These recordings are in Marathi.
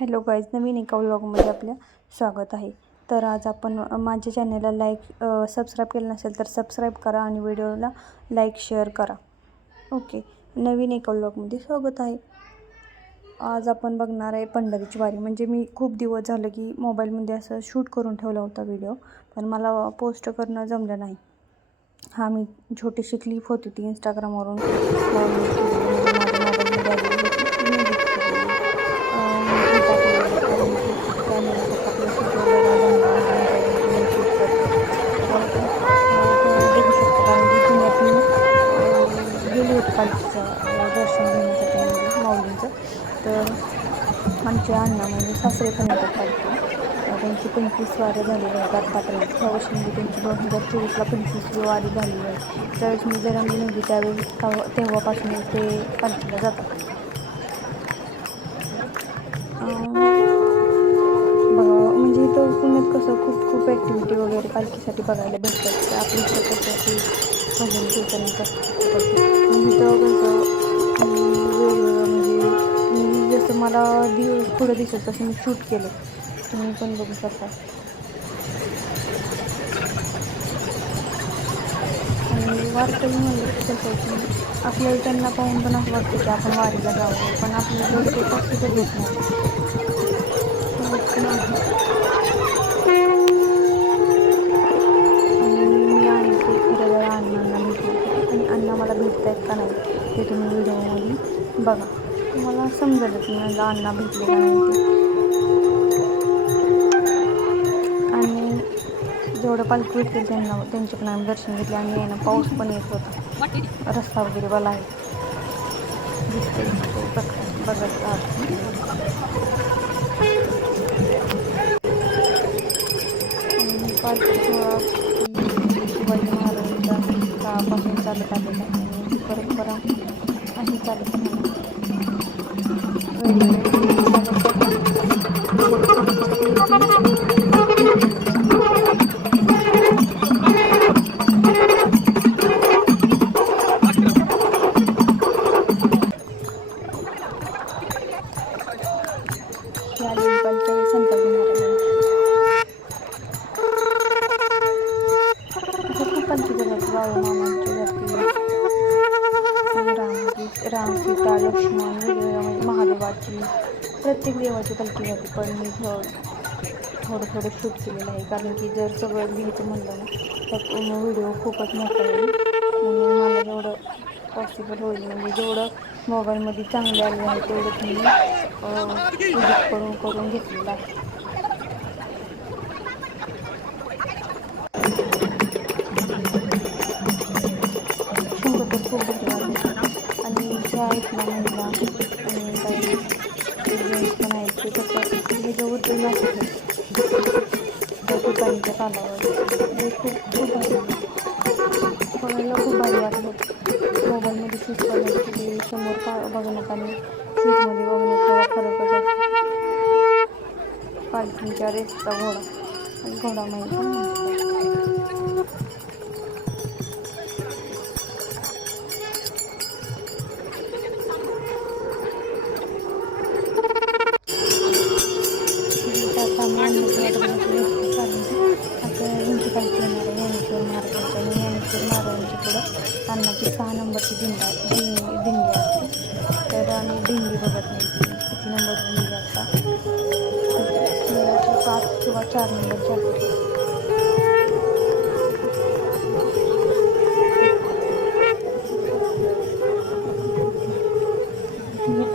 हॅलो गाईज, नवीन एका व्लॉगमध्ये आपलं स्वागत आहे. तर आज आपण माझ्या चॅनलला सबस्क्राईब केलं नसेल तर सबस्क्राईब करा आणि व्हिडिओला लाईक शेअर करा. ओके, नवीन एका व्लॉगमध्ये स्वागत आहे. आज आपण बघणार आहे पंढरीची वारी. म्हणजे मी खूप दिवस झालं की मोबाईलमध्ये असं शूट करून ठेवला होता व्हिडिओ, पण मला पोस्ट करणं जमलं नाही. हा मी छोटीशी क्लिप होती ती इंस्टाग्रामवरून माझ्या मोबाईलमध्ये आलेली होती, ती मी एडिट केलेली टाकलेली. कारण की कॅमेरा फक्त आपल्या शूटवर जमला नाही मोबाईलमध्ये मी शूट करते. तर आपण बघू शकतो, कारण की पुण्यात मी गेले होते पालखीचं दर्शन घेण्यासाठी, म्हणजे माऊलींचं. तर आमचे अण्णा म्हणजे सासरे पण येतात पालखीला. त्यांची 25 वाऱ्या झालेल्या आहेत आत्तापर्यंत. ह्या वर्षी म्हणजे त्यांची 2024ला 25वी वारी झालेली आहे. ज्यावेळेस मी जन्मली नव्हती त्यावेळेस तेव्हापासून ते पालखीला जातात. म्हणजे इथं पुण्यात कसं खूप ॲक्टिव्हिटी वगैरे पालखीसाठी बघायला भेटतात. आपल्या इथं कसं की भजन कीर्तन कसं करते, मग इथं कसं वेगवेगळं, म्हणजे मी जसं मला पुढं दिसत तसं मी शूट केलं. तुम्ही पण बघू शकता. आणि वारकरी म्हणलं की कसं की आपल्याला त्यांना पाहून पण असं वाटतं की आपण वारीला जावं, पण आपल्याला तेवढं ते पॉसिबल होत नाही. पण आहे. आणि मी आहे ते खरं तर अण्णांना भेटण्यासाठी, आणि अण्णा मला भेटत आहेत का नाही ते तुम्ही व्हिडिओमध्ये बघा, तुम्हाला समजेलच मला अण्णा भेटले का नाही ते. आणि जेवढं पालखी भेटतील त्यांचे पण आम्ही दर्शन घेतले. आणि आहे ना, पाऊस पण येत होता, रस्ता वगैरे मला आहे दिसते बघत राहत. पालखी सोहळा शिवाजी महाराजांच्या काळापासून चालत आलेला आहे आणि ही परंपरा अशी चालत राहणार. वेगवेगळे स्वागत करतात, छोटे छोटे आलेली पालखी आहे संताजी महाराजांची. इथे खूप पालखी जातात. बाळूमामांची जाते, राम सीता लक्ष्मण वेगवेगळ्या, म्हणजे महादेवाची प्रत्येक देवाची पालखी जाते. पण मी थोडं शूट केलेलं आहे, कारण की जर सगळं घ्यायचं म्हणलं ना तर व्हिडिओ खूपच मोठा होईल. म्हणून मला जेवढं पॉसिबल होईल, म्हणजे जेवढं मोबाईलमध्ये चांगले आले आहे तेवढंच मी एडिट करून घेतलेलं आहे. शंकर तर खूप भारी वाजवतात. आणि ह्या आहेत ना महिला आणि काही जेंट्स पण आहेत, ते कसं ह्याच्यावरती नाचत आहेत त्या तुतारीच्या तालावर. म्हणजे खूप भारी बघायला खूप भारी वाटलं. मोबाईलमध्ये शूट करण्यात समोर बघण्यात आणि शूटमध्ये बघण्यात थोडा फरकच असतो. पालखीच्या रेसचा घोडा माहीत पण म्हणतात. आता आम्ही अन्नाची वाट बघण्याची बसतो, कारण की आता ह्यांची पालखी येणार आहे ज्ञानेश्वर महाराजांची. आणि ज्ञानेश्वर महाराजांच्या पुढं अन्नाची 6 नंबरची दिंडी असते. तर आम्ही दिंडी बघत नाही की किती नंबरची दिंडी असता, 5 किंवा 4 नंबरची असते.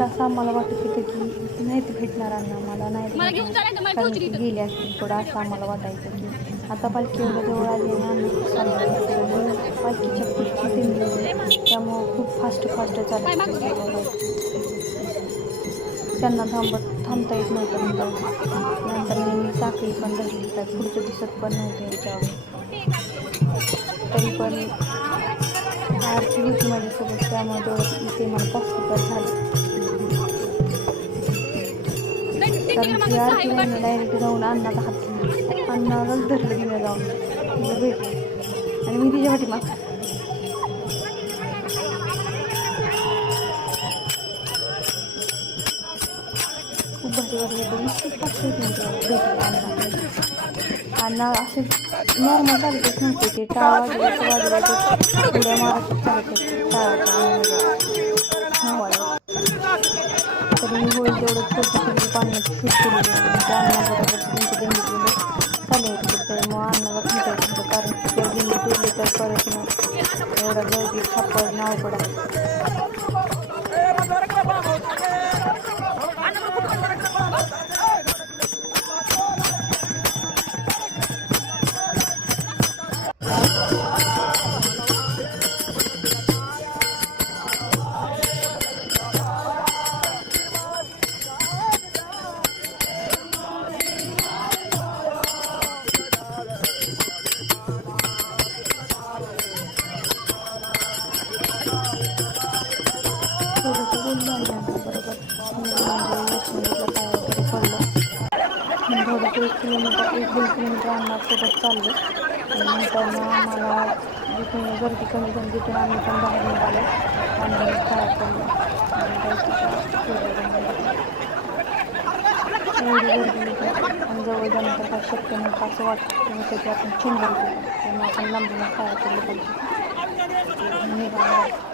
असं आम्हाला वाटत होतं की नाहीत भेटणार अण्णा, आम्हाला नाही भेटणार, कारण की गेले असतील थोडं, असं आम्हाला वाटायचं. की आता पालखी एवढ्या जवळ आली आणि अण्णा खूप चालत असतील आणि पालखीच्या पुढची दिंडी होती, त्यामुळं खूप फास्ट चालत होते. त्यांना थांबता येत नव्हतं नंतर. मी साखळी पण धरली, काय पुढचं दिसत पण नव्हतं यांच्यावर. तरी पण आरती होती माझ्यासोबत, त्यामुळे तेवढं ते मला पॉसिबल झालं. कारण की आरती नाही, डायरेक्ट जाऊन अण्णाचा हात धरला, अण्णालाच धरलं तिनं जाऊन, तिला भेटलं आणि मी तिच्या पाठीमाग. खूप भारी वाटलं तरी 500 भेटले अण्णा असे नॉर्मल चालतच नव्हते ते टाळ वाजवायचं उड्या मारत चालत होते टाळाच्या तरी मी होईल तेवढं छोटी पाण्यात फिट केलेली त्या अण्णाबरोबर त्यांच्या दिंडीत चालू होते तर मग अण्णाला भेटायचं होतं कारण की त्या दिंडीत उरले तर परत मग एवढा गर्दी छापड नाव पडा थोडंसं बोललं बरोबर पाय वगैरे पडलं थोडंसं 1-2 किलोमीटर अन्नासोबत चाललं नंतर आम्हाला जिथून गर्दी कमी झाली तिथून आम्ही पण बाहेर निघालो आणि काय पडलं एवढी गर्दी होती आणि जवळ जाण्याचं काही शक्य नव्हतं असं वाटतं होतं की आपण चिंबल केलं त्यामुळे आपण लांबूनच काय पडलं पाहिजे निघालो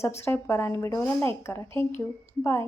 सबस्क्राईब करा आणि व्हिडिओला लाईक करा थँक्यू बाय